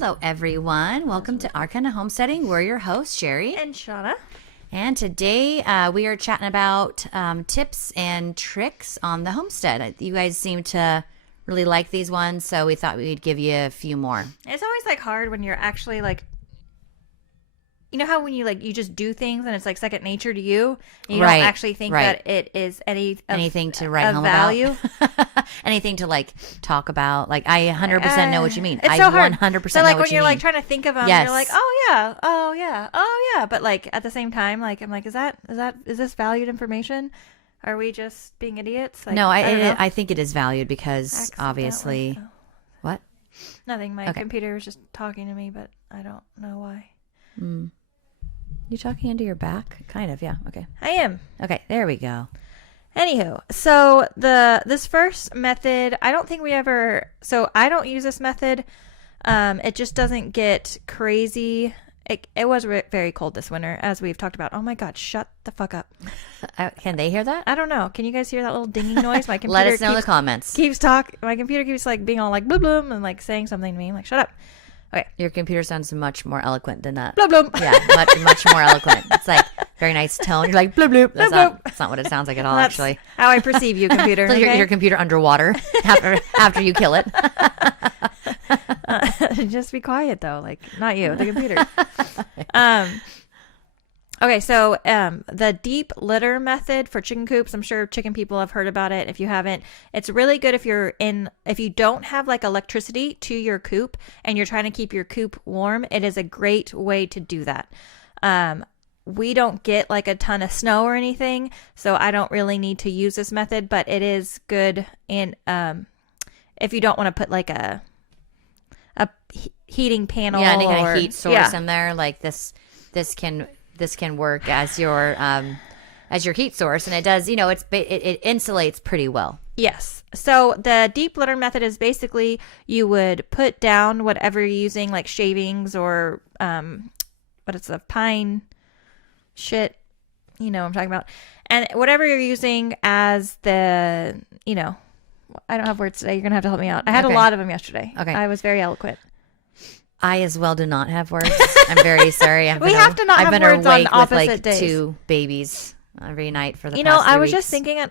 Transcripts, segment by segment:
Hello, everyone. Welcome to Our Kind of Homesteading. We're your hosts, Sherry and Shauna. And today we are chatting about tips and tricks on the homestead. You guys seem to really like these ones, so we thought we'd give you a few more. It's always like hard when you're actually like, you know how when you like you just do things and it's like second nature to you, and you don't actually think that it is anything to write home value, anything to like talk about. Like I 100% know what you mean. It's so hard. 100% so like know what when you you're mean. like trying to think of them, Yes. you're like, oh yeah, but like at the same time, like I'm like, is this valued information? Are we just being idiots? Like, no, I don't know. I think it is valued because obviously, what? Nothing. My computer was just talking to me, but I don't know why. You talking into your back? Kind of, yeah. Okay. I am. Okay, there we go. Anywho, so this first method, I don't think we ever. So I don't use this method. It just doesn't get crazy. It was very cold this winter, as we've talked about. Oh my God, shut the fuck up. Can they hear that? I don't know. Can you guys hear that little dinging noise? My computer Let us know in the comments. My computer keeps like being all like bloom bloom and like saying something to me. I'm like, shut up. Okay. Your computer sounds much more eloquent than that. Bloop, bloop. Yeah, much more eloquent. It's like very nice tone. You're like bloop bloop. That's not what it sounds like at all. That's actually, how I perceive you, computer. It's like okay? your computer underwater after you kill it. Just be quiet though, like not you, the computer. Okay, so the deep litter method for chicken coops, I'm sure chicken people have heard about it. If you haven't, it's really good if you don't have like electricity to your coop and you're trying to keep your coop warm. It is a great way to do that. We don't get like a ton of snow or anything, so I don't really need to use this method, but it is good in if you don't want to put like a heating panel, any kind of heat source in there, like this can work as your heat source, and it does, it insulates pretty well. Yes. So the deep litter method is basically you would put down whatever you're using, like shavings or pine shit, you know what I'm talking about, and whatever you're using as the, I don't have words today. You're gonna have to help me out. I had a lot of them yesterday. Okay. I was very eloquent. I as well do not have words. I'm very sorry. We have to not have words on opposite days. 2 babies every night for the past 3 I was weeks. just thinking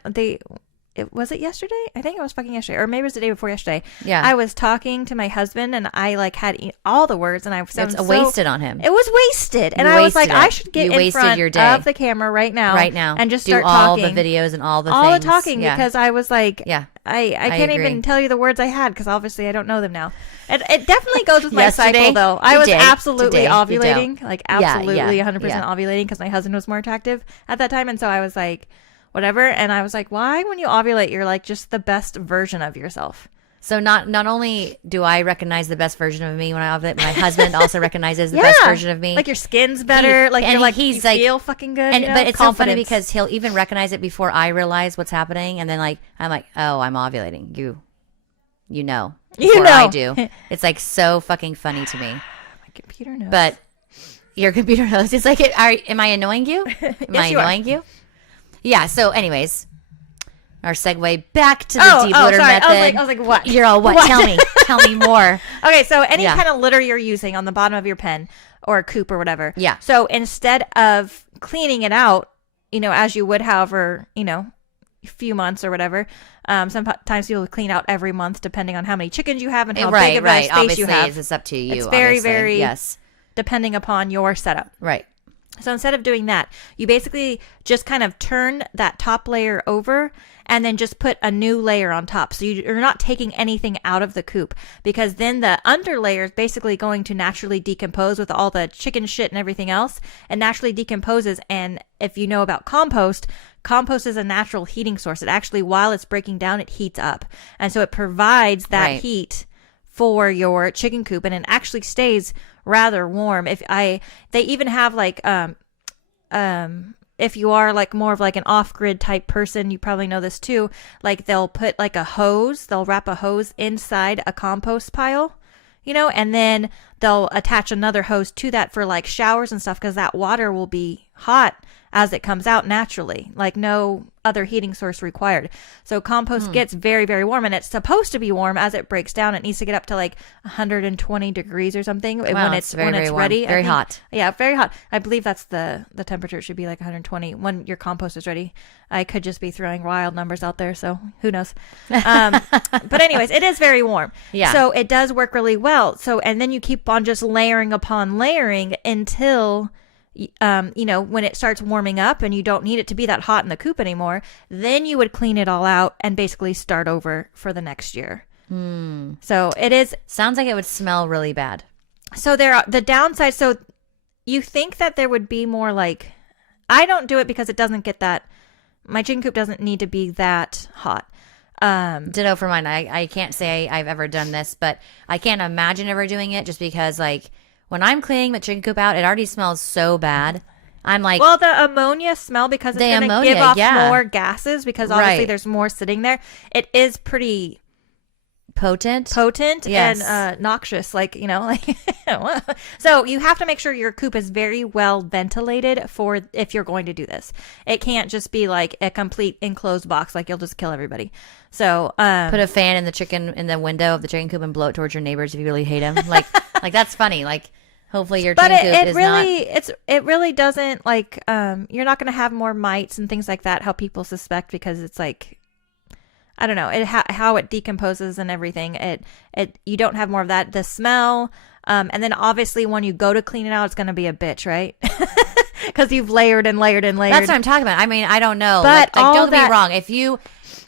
was it yesterday? I think it was fucking yesterday, or maybe it was the day before yesterday. Yeah. I was talking to my husband, and I like had all the words, and I was wasted on him. It was wasted, and I was like, I should get in front of the camera right now, and just do start all talking. the videos and all the talking because I was like, I can't agree. even tell you the words I had because obviously I don't know them now. It definitely goes with my Yesterday, cycle though. I was absolutely today, ovulating, like absolutely 100% yeah. ovulating because my husband was more attractive at that time, and so I was like, whatever. And I was like, why when you ovulate you're like just the best version of yourself? So not only do I recognize the best version of me when I ovulate, my husband also recognizes the best version of me. Like your skin's better, you feel fucking good. But it's so funny because he'll even recognize it before I realize what's happening, and then like I'm like, oh, I'm ovulating. You know. I do. It's like so fucking funny to me. My computer knows. But your computer knows. It's like, am I annoying you? Am I annoying you? Yeah. So, anyways, our segue back to the deep litter method. I was like, what? You're all what? Tell me more. Okay, so any kind of litter you're using on the bottom of your pen or coop or whatever. Yeah. So instead of cleaning it out, as you would, however, a few months or whatever. Sometimes you'll clean out every month depending on how many chickens you have and how big of a space obviously, you have. It's up to you. It's very, obviously. very depending upon your setup. Right. So instead of doing that, you basically just kind of turn that top layer over and then just put a new layer on top. So you're not taking anything out of the coop, because then the under layer is basically going to naturally decompose with all the chicken shit and everything else. It naturally decomposes. And if you know about compost is a natural heating source. It actually, while it's breaking down, it heats up. And so it provides that heat for your chicken coop, and it actually stays rather warm. They even have like if you are like more of like an off-grid type person, you probably know this too, like they'll put like they'll wrap a hose inside a compost pile, and then they'll attach another hose to that for like showers and stuff, because that water will be hot as it comes out naturally, like no other heating source required. So compost gets very, very warm, and it's supposed to be warm as it breaks down. It needs to get up to like 120 degrees or something when it's ready. Very hot. Yeah, very hot. I believe that's the temperature. It should be like 120 when your compost is ready. I could just be throwing wild numbers out there, so who knows. But anyways, it is very warm. Yeah. So it does work really well. So, and then you keep on just layering upon layering until when it starts warming up and you don't need it to be that hot in the coop anymore, then you would clean it all out and basically start over for the next year. So it is. Sounds like it would smell really bad. So there are the downsides. So you think that there would be more like, I don't do it because it doesn't get that, my chicken coop doesn't need to be that hot. Ditto for mine. I can't say I've ever done this, but I can't imagine ever doing it just because like, when I'm cleaning the chicken coop out, it already smells so bad. I'm like... Well, the ammonia smell, because it's going to give off more gases, because obviously there's more sitting there. It is pretty... Potent? Yes. And noxious, like. So you have to make sure your coop is very well ventilated for if you're going to do this. It can't just be like a complete enclosed box, like you'll just kill everybody. So put a fan in the window of the chicken coop and blow it towards your neighbors if you really hate them. Like that's funny. Like hopefully your chicken coop is not. It really doesn't like. You're not going to have more mites and things like that. How people suspect, because it's like. I don't know how it decomposes and everything. You don't have more of that. The smell, and then obviously when you go to clean it out, it's going to be a bitch, right? Because you've layered and layered and layered. That's what I'm talking about. I mean, I don't know, but don't get me wrong.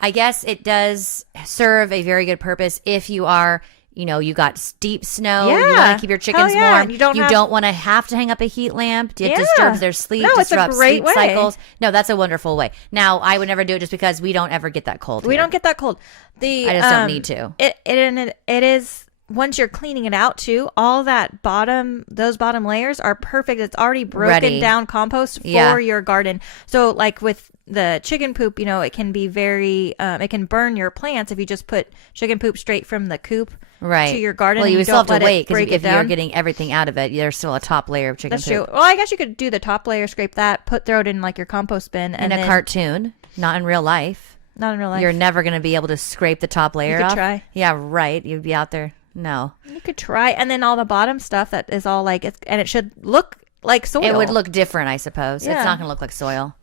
I guess it does serve a very good purpose if you are. You got deep snow. You want to keep your chickens warm. You don't want to have to hang up a heat lamp. It disturbs their sleep, disrupts sleep cycles. No, that's a wonderful way. Now, I would never do it just because we don't ever get that cold. We don't get that cold. I just don't need to. It is, once you're cleaning it out too, all those bottom layers are perfect. It's already broken down compost for your garden. So like with the chicken poop, it can be very, it can burn your plants if you just put chicken poop straight from the coop to your garden. Well, you still have to wait because if you're getting everything out of it, there's still a top layer of chicken poop. That's true. Well, I guess you could do the top layer, scrape that, throw it in like your compost bin. In a cartoon, not in real life. Not in real life. You're never going to be able to scrape the top layer off. You could try. Yeah, right. You'd be out there. No. You could try. And then all the bottom stuff that is all like, and it should look like soil. It would look different, I suppose. Yeah. It's not going to look like soil.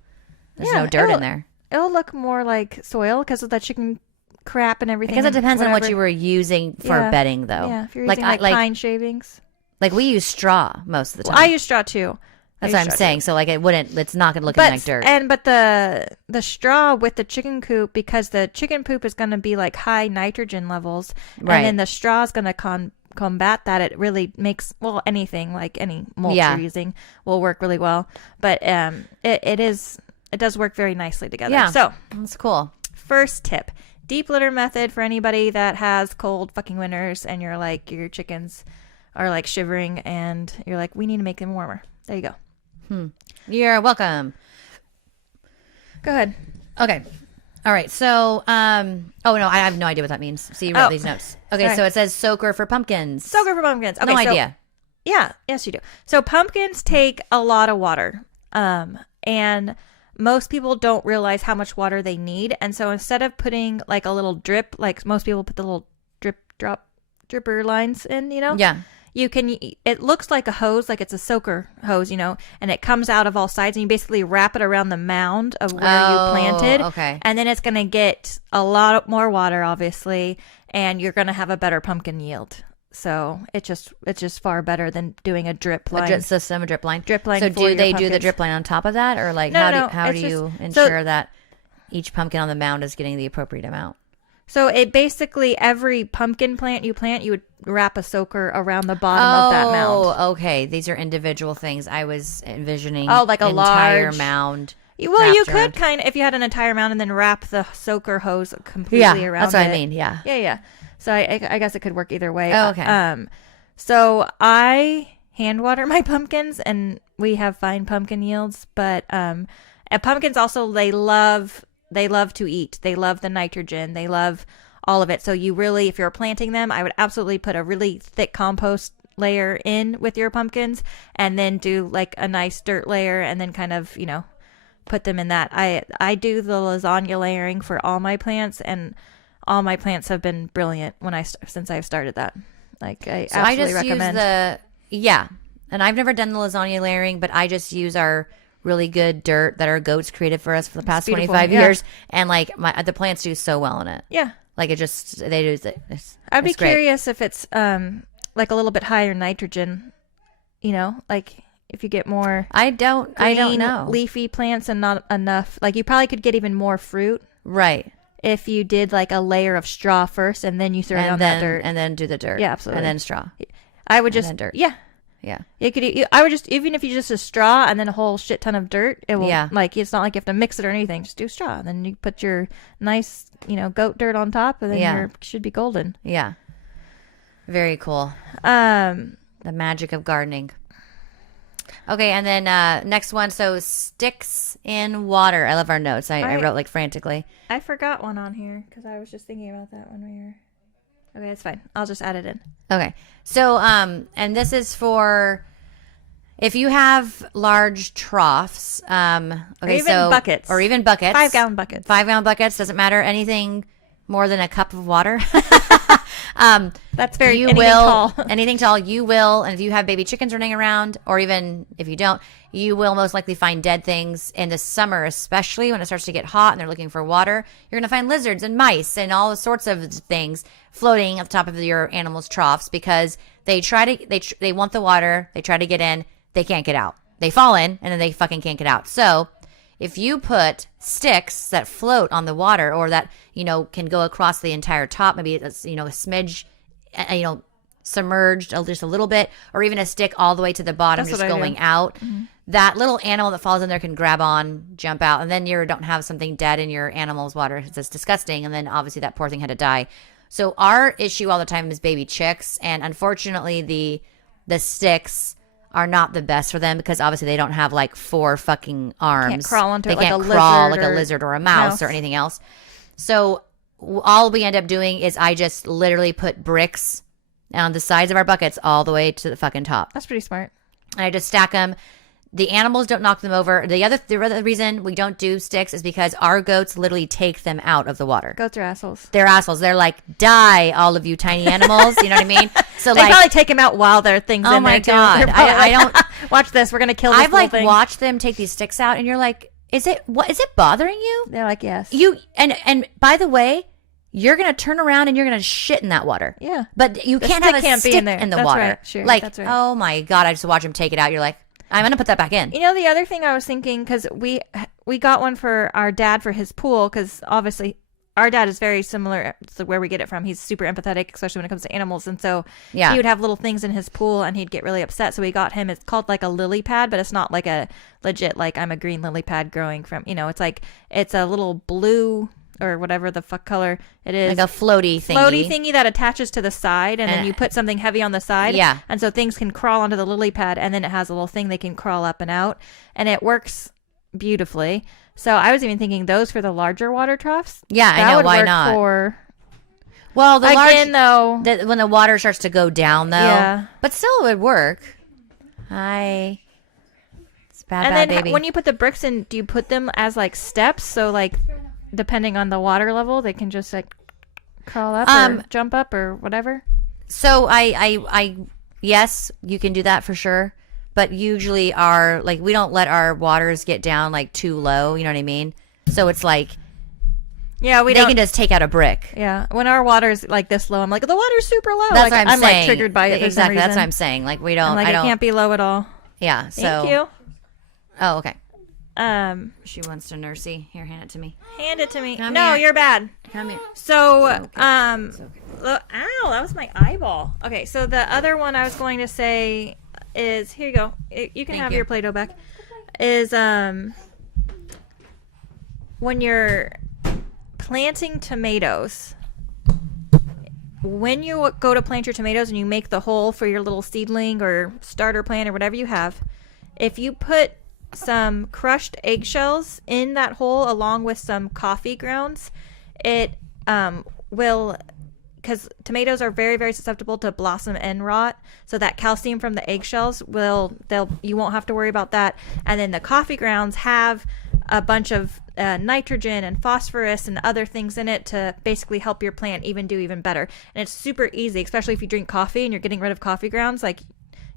There's no dirt in there. It'll look more like soil because of the chicken crap and everything. Because it depends on what you were using for bedding, though. Yeah, if you're using like pine shavings. Like we use straw most of the time. Well, I use straw too. That's what I'm saying. So like it's not going to look like dirt. But the straw with the chicken coop, because the chicken poop is going to be like high nitrogen levels, and then the straw is going to combat that. It really makes, well, anything like any mulch you're using will work really well. But it does work very nicely together. Yeah, so that's cool. First tip: deep litter method for anybody that has cold fucking winters and you're like, your chickens are like shivering and you're like, we need to make them warmer. There you go. You're welcome. Go ahead. Okay. All right. So, oh no, I have no idea what that means. So you wrote these notes. Okay. Sorry. So it says soaker for pumpkins. Soaker for pumpkins. Okay, no idea. Yeah. Yes, you do. So pumpkins take a lot of water. And most people don't realize how much water they need. And so instead of putting like a little drip, like most people put the little dripper lines in, Yeah. You can, it looks like a hose, like it's a soaker hose, and it comes out of all sides, and you basically wrap it around the mound of where you planted. Okay. And then it's going to get a lot more water, obviously, and you're going to have a better pumpkin yield. So it's just far better than doing a drip line. A drip system, a drip line. Drip line. So do they do the drip line on top of that, or like how do you ensure that each pumpkin on the mound is getting the appropriate amount? So it basically, every pumpkin plant you would wrap a soaker around the bottom of that mound. Oh, okay. These are individual things. I was envisioning like a entire large mound. Well, you could kind of, if you had an entire mound, and then wrap the soaker hose completely around it. That's what I mean. Yeah. Yeah. So I guess it could work either way. Oh, okay. So I hand water my pumpkins, and we have fine pumpkin yields. But pumpkins also, they love to eat. They love the nitrogen. They love all of it. So you really, if you're planting them, I would absolutely put a really thick compost layer in with your pumpkins, and then do like a nice dirt layer, and then kind of, put them in that. I do the lasagna layering for all my plants, and all my plants have been brilliant since I've started that. Like, I absolutely recommend. And I've never done the lasagna layering, but I just use our really good dirt that our goats created for us for the past 25 years, and like the plants do so well in it. Yeah, like they do. I'd be curious if it's like a little bit higher nitrogen. Like if you get more. I don't know. Leafy plants and not enough. Like you probably could get even more fruit. Right. If you did like a layer of straw first, and then you throw down that dirt, and then do the dirt. Yeah, absolutely. And then straw. I would just dirt. Yeah. Yeah. I would just, even if you just a straw and then a whole shit ton of dirt, it will, like, it's not like you have to mix it or anything. Just do straw. And then you put your nice, goat dirt on top, and then you should be golden. Yeah. Very cool. The magic of gardening. Okay. And then next one. So sticks in water. I love our notes. I wrote like frantically. I forgot one on here because I was just thinking about that when we were. Okay, it's fine. I'll just add it in. Okay. So, and this is for if you have large troughs. Okay, or even buckets. Or even buckets. 5-gallon buckets. 5-gallon buckets. Doesn't matter. Anything more than a cup of water. That's very tall. Anything tall, you will. And if you have baby chickens running around, or even if you don't, you will most likely find dead things in the summer, especially when it starts to get hot and they're looking for water. You're going to find lizards and mice and all sorts of things floating at the top of your animals' troughs because they want the water. They try to get in. They can't get out. They fall in and then they fucking can't get out. So if you put sticks that float on the water or that, can go across the entire top, maybe it's, a smidge, submerged just a little bit, or even a stick all the way to the bottom, just going out. Mm-hmm. That little animal that falls in there can grab on, jump out, and then you don't have something dead in your animal's water. It's disgusting. And then obviously that poor thing had to die. So our issue all the time is baby chicks. And unfortunately the sticks are not the best for them because obviously they don't have like 4 fucking arms. Can't crawl onto they like can't a crawl lizard like a lizard or a mouse or anything else. So all we end up doing is I just literally put bricks on the sides of our buckets all the way to the fucking top. That's pretty smart. And I just stack them. The animals don't knock them over. The other reason we don't do sticks is because our goats literally take them out of the water. Goats are assholes. They're assholes. They're like, die, all of you tiny animals. You know what I mean? So they probably take them out while there are things in there. Oh my God. I don't. Watch this. We're going to kill this little thing. I've watched them take these sticks out and you're like, is it bothering you? They're like, yes. And by the way, you're going to turn around and you're going to shit in that water. Yeah. But you can't have a stick in the water. Right. Sure. Like, that's right. Oh my God, I just watch them take it out. You're like, I'm going to put that back in. The other thing I was thinking, because we got one for our dad for his pool, because obviously our dad is very similar to where we get it from. He's super empathetic, especially when it comes to animals. And so he would have little things in his pool and he'd get really upset. So we got him, it's called like a lily pad, but it's not like a legit, like I'm a green lily pad growing from, it's like, it's a little blue or whatever the fuck color it is. Like a floaty thingy that attaches to the side, and then you put something heavy on the side. Yeah. And so things can crawl onto the lily pad, and then it has a little thing they can crawl up and out, and it works beautifully. So I was even thinking those for the larger water troughs. Yeah, I know. Why not? Well, when the water starts to go down, though. Yeah. But still, it would work. It's bad, baby. When you put the bricks in, do you put them as like steps? So like, depending on the water level, they can just like crawl up or jump up or whatever. So yes, you can do that for sure. But usually we don't let our waters get down like too low. You know what I mean? So it's like, they can just take out a brick. Yeah. When our water's like this low, I'm like, the water's super low. That's what I'm saying. Like triggered by it. Exactly. That's what I'm saying. Like we don't. It can't be low at all. Yeah. So. Thank you. Oh, okay. She wants to nursey. Here, hand it to me. Hand it to me. Come no, here. You're bad. Come here. So, It's okay. Ow, that was my eyeball. Okay, so the other one I was going to say is, here you go. You can have your Play-Doh back. Is, when you're planting tomatoes, when you go to plant your tomatoes and you make the hole for your little seedling or starter plant or whatever you have, if you put some crushed eggshells in that hole along with some coffee grounds, it will because tomatoes are very, very susceptible to blossom end rot. So that calcium from the eggshells you won't have to worry about that. And then the coffee grounds have a bunch of nitrogen and phosphorus and other things in it to basically help your plant do even better. And it's super easy, especially if you drink coffee and you're getting rid of coffee grounds. Like,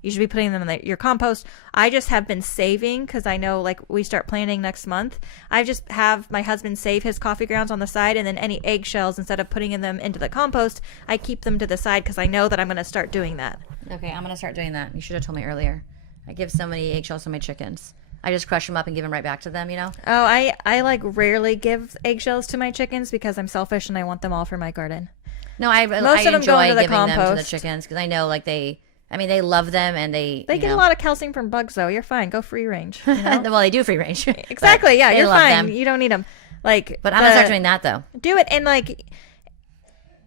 you should be putting them in your compost. I just have been saving because I know, like, we start planting next month. I just have my husband save his coffee grounds on the side, and then any eggshells, instead of putting them into the compost, I keep them to the side because I know that I'm going to start doing that. Okay, I'm going to start doing that. You should have told me earlier. I give so many eggshells to my chickens. I just crush them up and give them right back to them, you know? Oh, I like rarely give eggshells to my chickens because I'm selfish and I want them all for my garden. No, I enjoy giving them to the chickens because I know, like, they love them and they get a lot of calcium from bugs, though. You're fine. Go free range. You know? Well, they do free range. Exactly. Yeah, you're fine. You don't need them. Like, but I'm going to start doing that, though. Do it. And, like,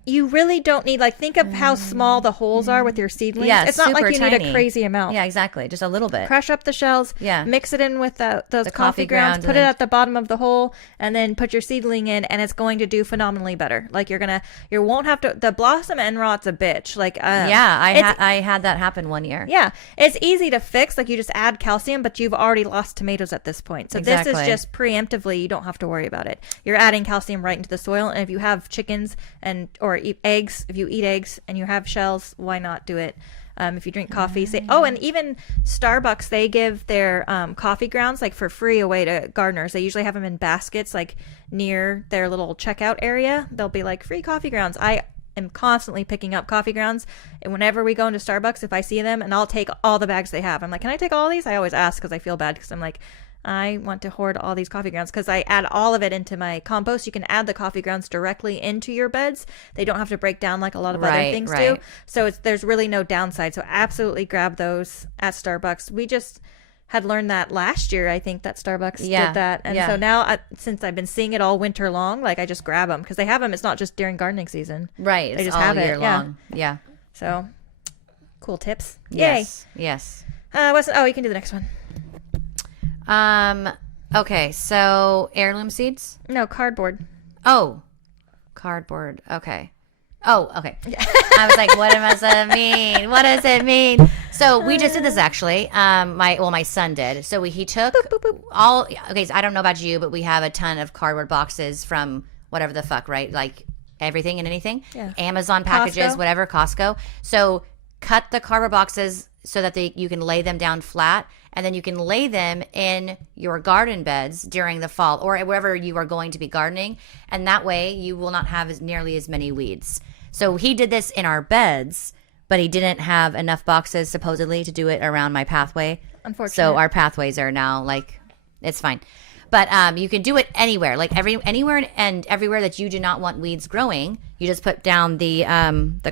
you really don't need, like, think of how small the holes are with your seedlings. Yeah, it's not like you need a crazy amount. Yeah, exactly. Just a little bit. Crush up the shells. Yeah. Mix it in with those coffee grounds. Put it at the bottom of the hole, and then put your seedling in, and it's going to do phenomenally better. Like, you won't have to. The blossom end rot's a bitch. Like, I had that happen one year. Yeah, it's easy to fix. Like, you just add calcium, but you've already lost tomatoes at this point. So exactly. This is just preemptively. You don't have to worry about it. You're adding calcium right into the soil, and if you have chickens or eggs. If you eat eggs and you have shells, why not do it? If you drink coffee, and even Starbucks, they give their coffee grounds like for free away to gardeners. They usually have them in baskets, like near their little checkout area. They'll be like free coffee grounds. I am constantly picking up coffee grounds, and whenever we go into Starbucks, if I see them, and I'll take all the bags they have. I'm like, can I take all these? I always ask because I feel bad because I'm like, I want to hoard all these coffee grounds because I add all of it into my compost. You can add the coffee grounds directly into your beds. They don't have to break down like a lot of other things do. So there's really no downside. So absolutely grab those at Starbucks. We just had learned that last year. I think that Starbucks did that. And so now, since I've been seeing it all winter long, like I just grab them because they have them. It's not just during gardening season. Right. They just all have year long. Yeah. So cool tips. Yes. Yay. Yes. You can do the next one. Okay, so heirloom seeds? No, cardboard. Oh, cardboard. Okay. Oh, okay. I was like, what does it mean? What does it mean? So we just did this actually. My son did. So he took all, okay, so I don't know about you, but we have a ton of cardboard boxes from whatever the fuck, right? Like everything and anything. Yeah. Amazon packages, whatever, Costco. So cut the cardboard boxes so that you can lay them down flat, and then you can lay them in your garden beds during the fall or wherever you are going to be gardening, and that way you will not have nearly as many weeds. So he did this in our beds, but he didn't have enough boxes supposedly to do it around my pathway. Unfortunately. So our pathways are now like, it's fine. But you can do it anywhere, like anywhere and everywhere that you do not want weeds growing. You just put down the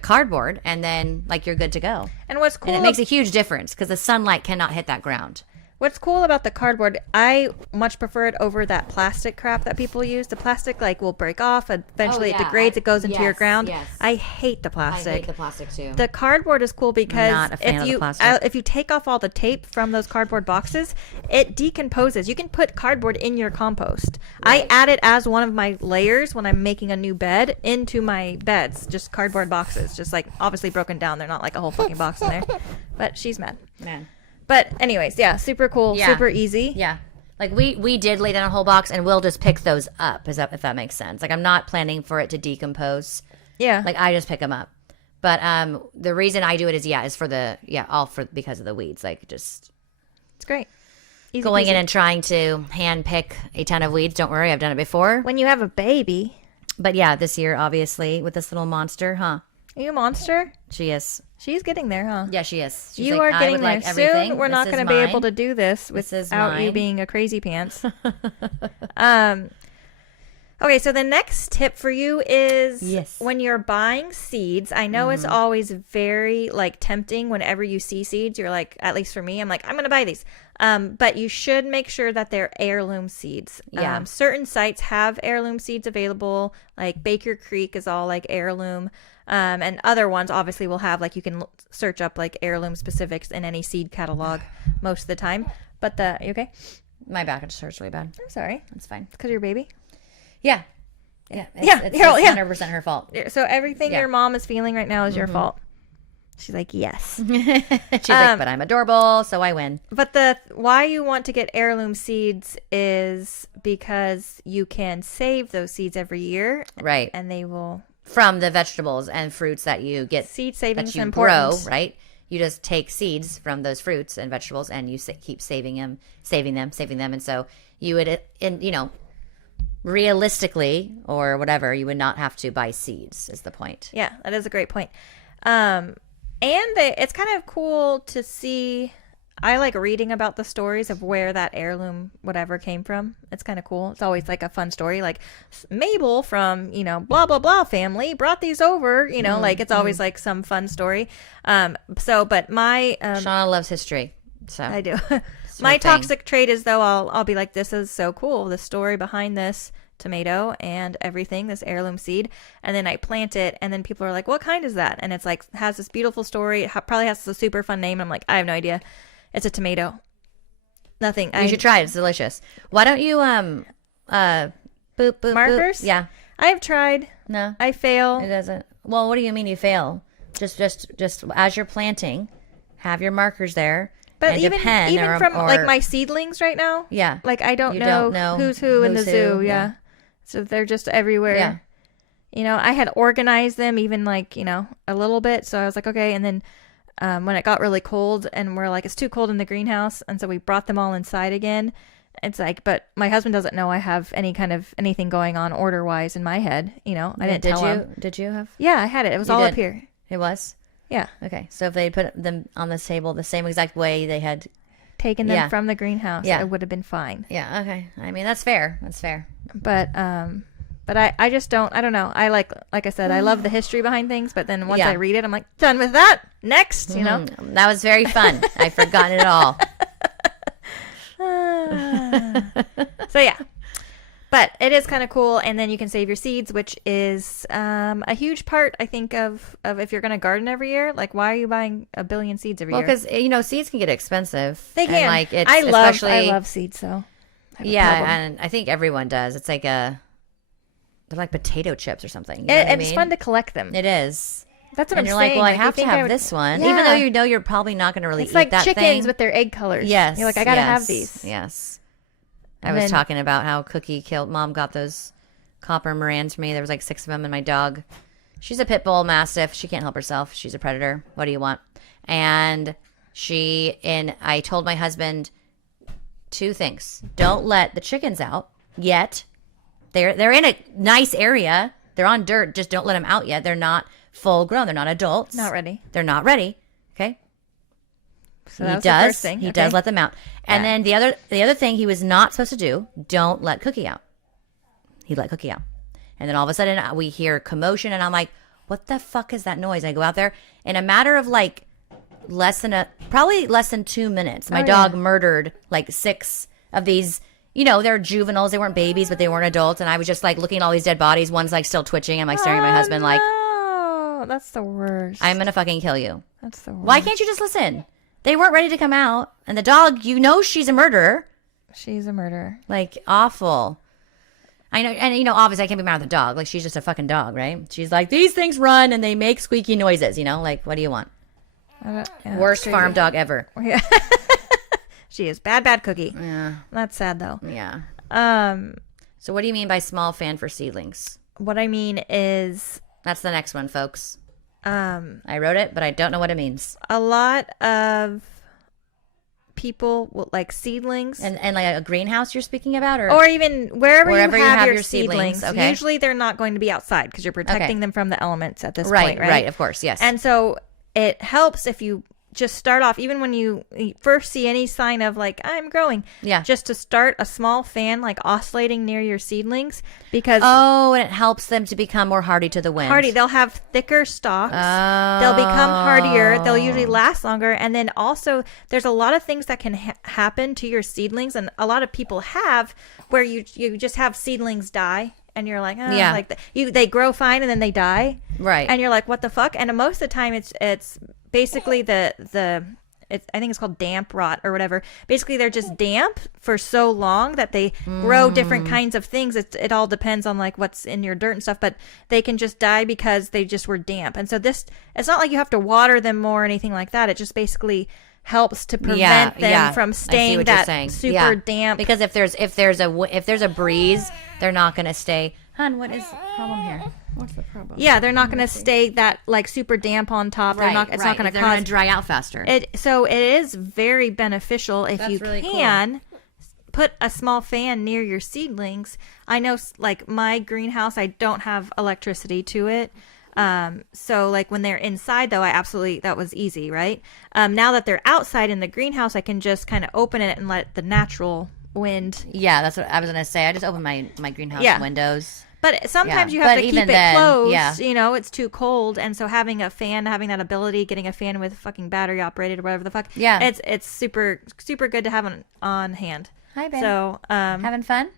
cardboard, and then like you're good to go. And what's cool, and it makes a huge difference because the sunlight cannot hit that ground. What's cool about the cardboard, I much prefer it over that plastic crap that people use. The plastic will break off. Eventually it degrades. It goes into your ground. Yes. I hate the plastic. I hate the plastic too. The cardboard is cool because not a fan of the plastic. If you take off all the tape from those cardboard boxes, it decomposes. You can put cardboard in your compost. Right. I add it as one of my layers when I'm making a new bed into my beds. Just cardboard boxes. Just like obviously broken down. They're not like a whole fucking box in there. But she's mad. Man. But anyways, yeah, super cool, super easy. Yeah. Like we did lay down a whole box, and we'll just pick those up, if that makes sense. Like I'm not planning for it to decompose. Yeah. Like I just pick them up. But the reason I do it is because of the weeds. Like just it's great. Easy going in and trying to hand pick a ton of weeds. Don't worry, I've done it before. When you have a baby. But yeah, this year obviously with this little monster, huh? Are you a monster? She is. She's getting there, huh? Yeah, she is. She's are getting there. Soon we're not going to be able to do this without you being a crazy pants. Okay, so the next tip for you is when you're buying seeds, I know it's always very tempting whenever you see seeds. You're like, at least for me, I'm like, I'm going to buy these. But you should make sure that they're heirloom seeds. Yeah. Certain sites have heirloom seeds available, like Baker Creek is all like heirloom. And other ones obviously will have you can search up heirloom specifics in any seed catalog most of the time. But you okay? My back just hurts really bad. I'm sorry. It's fine. It's because you're a baby? Yeah. Yeah. It's yeah. 100% her fault. So everything your mom is feeling right now is your fault. She's like, yes. She's like, but I'm adorable, so I win. But why you want to get heirloom seeds is because you can save those seeds every year. Right. And they will... From the vegetables and fruits that you get. Seed saving is important. Grow, right? You just take seeds from those fruits and vegetables and you keep saving them. And so you would, realistically or whatever, you would not have to buy seeds is the point. Yeah, that is a great point. It's kind of cool to see. I like reading about the stories of where that heirloom whatever came from. It's kind of cool. It's always like a fun story. Like Mabel from, blah, blah, blah family brought these over, like it's always like some fun story. But my... Shauna loves history. So I do. My toxic trait is though, I'll be like, this is so cool. The story behind this tomato and everything, this heirloom seed, and then I plant it and then people are like, what kind is that? And it's like has this beautiful story. It probably has a super fun name. I'm like, I have no idea. It's a tomato. Nothing. You should try it. It's delicious. Why don't you boop markers? Boop. Yeah. I have tried. No. I fail. It doesn't. Well, what do you mean you fail? Just as you're planting, have your markers there. But and even from like my seedlings right now. Yeah. Like I don't know who's who in the zoo. Yeah. So they're just everywhere. Yeah. I had organized them even like, a little bit. So I was like, okay. And then when it got really cold and we're like, it's too cold in the greenhouse. And so we brought them all inside again. It's like, but my husband doesn't know I have anything going on order wise in my head. I didn't tell him. Did you have? Yeah, I had it. It was all up here. It was? Yeah. Okay. So if they put them on this table the same exact way they had taken them from the greenhouse, it would have been fine. Yeah. Okay. I mean, that's fair. That's fair. But I just don't. I don't know. I like I said, I love the history behind things. But then once I read it, I'm like, done with that. Next, That was very fun. I've forgotten it all. So yeah. But it is kind of cool, and then you can save your seeds, which is a huge part, I think, of if you're going to garden every year. Like, why are you buying a billion seeds every year? Well, because seeds can get expensive. They can. And, I love seeds, though. And I think everyone does. It's like they're like potato chips or something. It's fun to collect them. It is. That's what I'm saying. And you're like, well, I have to have this one, even though you're probably not going to really eat that thing. It's like chickens with their egg colors. Yes. You're like, I got to have these. Yes. I was talking about how Cookie Mom got those copper Morans for me. There was like 6 of them, and my dog, she's a pit bull mastiff. She can't help herself. She's a predator. What do you want? And I told my husband 2 things. Don't let the chickens out yet. They're in a nice area. They're on dirt. Just don't let them out yet. They're not full grown. They're not adults. Not ready. They're not ready. Okay. So that was the first thing. He does let them out. And then the other thing he was not supposed to do, don't let Cookie out. He let Cookie out. And then all of a sudden we hear commotion and I'm like, what the fuck is that noise? I go out there in a matter of like probably less than 2 minutes. My dog murdered like 6 of these, they're juveniles. They weren't babies, but they weren't adults. And I was just like looking at all these dead bodies. One's like still twitching. I'm like staring at my husband like, oh, that's the worst. I'm going to fucking kill you. That's the worst. Why can't you just listen? They weren't ready to come out. And the dog, she's a murderer. She's a murderer. Like, awful. I know. And, obviously I can't be mad at the dog. Like, she's just a fucking dog, right? She's like, these things run and they make squeaky noises, Like, what do you want? Worst farm dog ever. Yeah. She is. Bad Cookie. Yeah. That's sad, though. Yeah. So what do you mean by small fan for seedlings? What I mean is... That's the next one, folks. I wrote it, but I don't know what it means. A lot of people will like seedlings, and like a greenhouse you're speaking about, or even wherever you have your seedlings. Okay. Usually they're not going to be outside because you're protecting them from the elements at this point, right? Right, of course, yes. And so it helps if you just start off, even when you first see any sign of like, I'm growing. Yeah. Just to start a small fan, like oscillating near your seedlings because. Oh, and it helps them to become more hardy to the wind. Hardy. They'll have thicker stalks. Oh. They'll become hardier. They'll usually last longer. And then also there's a lot of things that can happen to your seedlings. And a lot of people have where you just have seedlings die. And you're like, oh, yeah. Like they grow fine and then they die. Right. And you're like, what the fuck? And most of the time it's basically the I think it's called damp rot or whatever. Basically, they're just damp for so long that they grow different kinds of things. It all depends on like what's in your dirt and stuff, but they can just die because they just were damp. And so it's not like you have to water them more or anything like that. It just basically helps to prevent them from staying that super damp. Because if there's a breeze, they're not going to stay. Hon, what is the problem here? What's the problem? Yeah, they're not going to stay that like super damp on top. Right, it's not going to cause dry out faster. So it is very beneficial if you really can put a small fan near your seedlings. I know, like my greenhouse, I don't have electricity to it. So like when they're inside though, that was easy, right? Now that they're outside in the greenhouse, I can just kind of open it and let the natural wind. Yeah, that's what I was going to say. I just opened my greenhouse windows. But sometimes you have to keep it closed. You know, it's too cold, and so having a fan, having that ability, getting a fan with fucking battery operated or whatever the fuck. Yeah, it's super super good to have on hand. Hi, Ben. So having fun.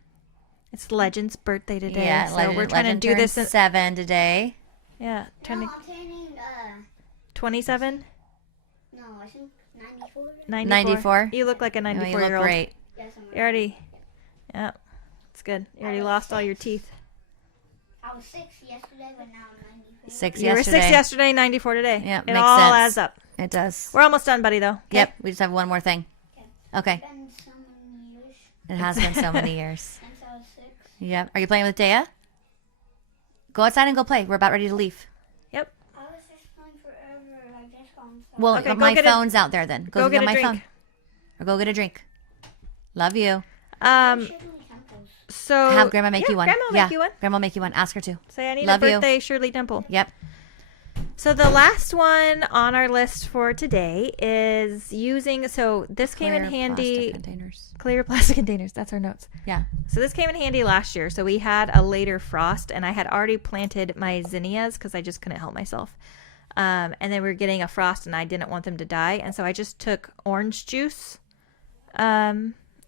It's Legend's birthday today. Yeah, so we're trying to do this. 7 today. Yeah, I'm turning 27. No, I think 94. 94. You look like a 94 you look year old. Great. Yes, You already. Yeah, it's good. You already lost all your teeth. I was 6 yesterday, but now I'm 94. 6 You yesterday. were 6 yesterday, 94 today. Yeah, it makes all sense. adds up. It does. We're almost done, buddy. Though. Okay? Yep, we just have one more thing. Okay. It's been so many years It has been so many years. since I was 6. Yep. Are you playing with Dea? Go outside and go play. We're about ready to leave. Yep. I was just playing forever. I just got inside. Well, Okay, my phone's out there then. Go get a my drink. phone. Or go get a drink. Love you. So Have Grandma make you one. Grandma make you one. Grandma make you one. Ask her to. Say I need Love a you. birthday Shirley Temple. Yep. So the last one on our list for today is using. So this came in handy. Plastic containers. Clear plastic containers. That's our notes. Yeah. So this came in handy last year. So we had a later frost, and I had already planted my zinnias because I just couldn't help myself. And then we were getting a frost, and I didn't want them to die, and so I just took orange juice.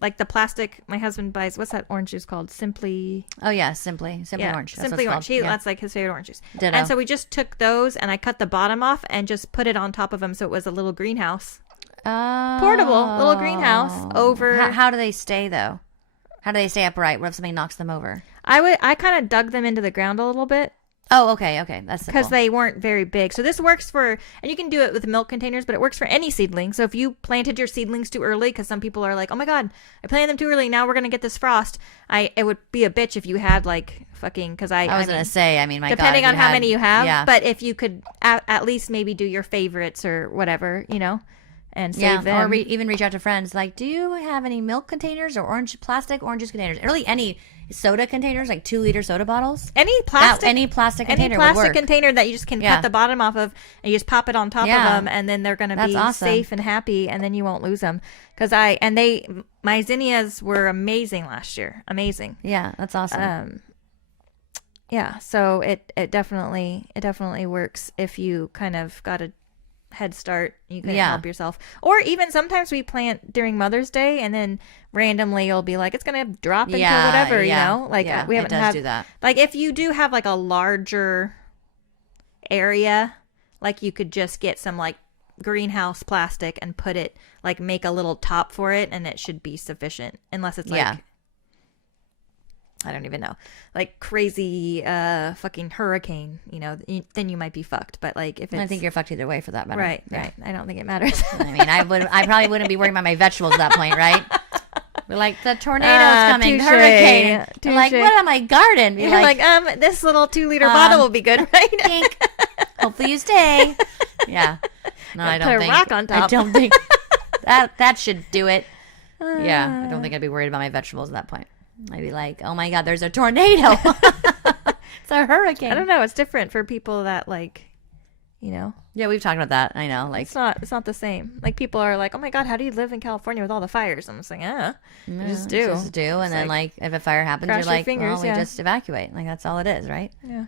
Like the plastic my husband buys. What's that orange juice called? Simply. Oh yeah, Simply Orange. That's Simply what Orange. it's called. That's like his favorite orange juice. Ditto. And so we just took those and I cut the bottom off and just put it on top of them, so it was a little greenhouse, portable little greenhouse over. How do they stay though? How do they stay upright? What if something knocks them over? I kind of dug them into the ground a little bit. Oh, okay. That's because they weren't very big. So this works for, and you can do it with milk containers, but it works for any seedling. So if you planted your seedlings too early, because some people are like, oh my God, I planted them too early. Now we're going to get this frost. It would be a bitch if you had like fucking, because I was going to say, I mean, my depending God, on how many you have. Yeah. But if you could at least maybe do your favorites or whatever, and save them. Or even reach out to friends. Like, do you have any milk containers or plastic orange juice containers? Really, any soda containers, like 2-liter soda bottles? Any plastic container would work. container that you just can cut the bottom off of, and you just pop it on top of them, and then they're going to be awesome. safe and happy, and then you won't lose them. Because my zinnias were amazing last year. Amazing. Yeah, that's awesome. Yeah, so it definitely works if you kind of got a head start. You can help yourself. Or even sometimes we plant during Mother's Day, and then randomly you'll be like, it's gonna drop into whatever, we haven't had do that. Like if you do have like a larger area, like you could just get some like greenhouse plastic and put it, like make a little top for it, and it should be sufficient, unless it's like I don't even know, like crazy fucking hurricane, then you might be fucked. But like if it's, I think you're fucked either way for that matter. Right. I don't think it matters. I mean, I probably wouldn't be worrying about my vegetables at that point, right? We're like, the tornado's coming, touche, hurricane. touche. Like, what about my garden? You're like, this little 2-liter bottle will be good, right? Pink. Hopefully you stay. Yeah. No, I don't put think. a rock on top. I don't think that should do it. Yeah, I don't think I'd be worried about my vegetables at that point. I'd be like, oh my God, there's a tornado. It's a hurricane. I don't know. It's different for people that Yeah, we've talked about that. I know. Like, it's not the same. Like people are like, oh my God, how do you live in California with all the fires? I'm just like, you just do. Just do. And then like if a fire happens, you're like, well, we just evacuate. Like that's all it is, right? Yeah.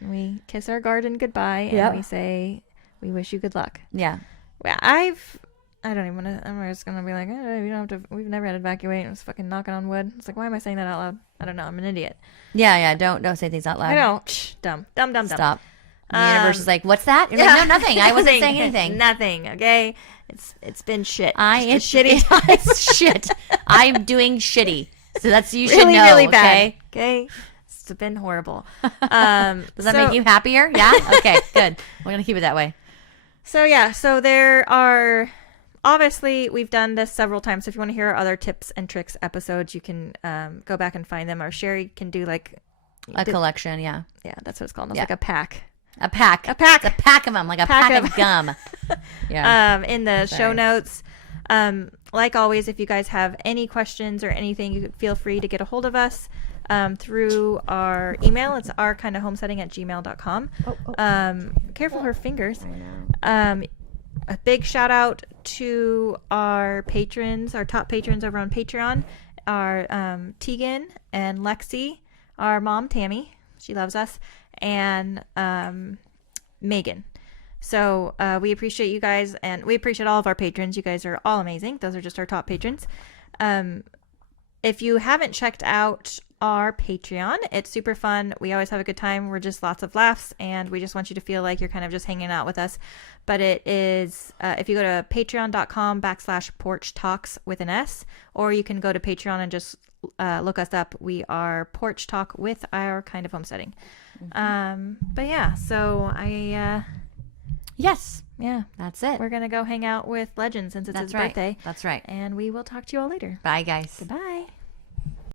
And we kiss our garden goodbye and we say, we wish you good luck. Yeah. Well, I don't even want to, I'm just going to be like, we don't have to, we've never had to evacuate. I was fucking knocking on wood. It's like, why am I saying that out loud? I don't know. I'm an idiot. Yeah. Don't say things out loud. I know. Dumb. Stop. The universe is like, what's that? You're like, no, nothing. I wasn't saying anything. Nothing. Okay. It's been shit. It's shitty. It's shit. I'm doing shitty. So that's you should really, know. really bad. Okay. Okay. It's been horrible. Does that make you happier? Yeah. Okay. Good. We're gonna keep it that way. So there are. Obviously, we've done this several times. So if you want to hear our other tips and tricks episodes, you can go back and find them. Or Sherry can do like a collection. Yeah. Yeah, that's what it's called. It's like a pack. A pack. A pack. It's a pack of them, like a pack of gum. Yeah. In the show notes. Like always, if you guys have any questions or anything, you feel free to get a hold of us through our email. It's ourkindofhomesteading@gmail.com. Careful her fingers. A big shout out to our patrons, our top patrons over on Patreon, are Tegan and Lexi, our mom Tammy, she loves us, and Megan. So we appreciate you guys, and we appreciate all of our patrons. You guys are all amazing. Those are just our top patrons. If you haven't checked out our Patreon, it's super fun. We always have a good time. We're just lots of laughs, and we just want you to feel like you're kind of just hanging out with us. But it is, if you go to patreon.com/porch talks with an S, or you can go to Patreon and just look us up. We are Porch Talk with Our Kind of Homesteading. But yeah, so Yes. Yeah. That's it. We're going to go hang out with Legend since it's his birthday. That's right. And we will talk to you all later. Bye, guys. Goodbye.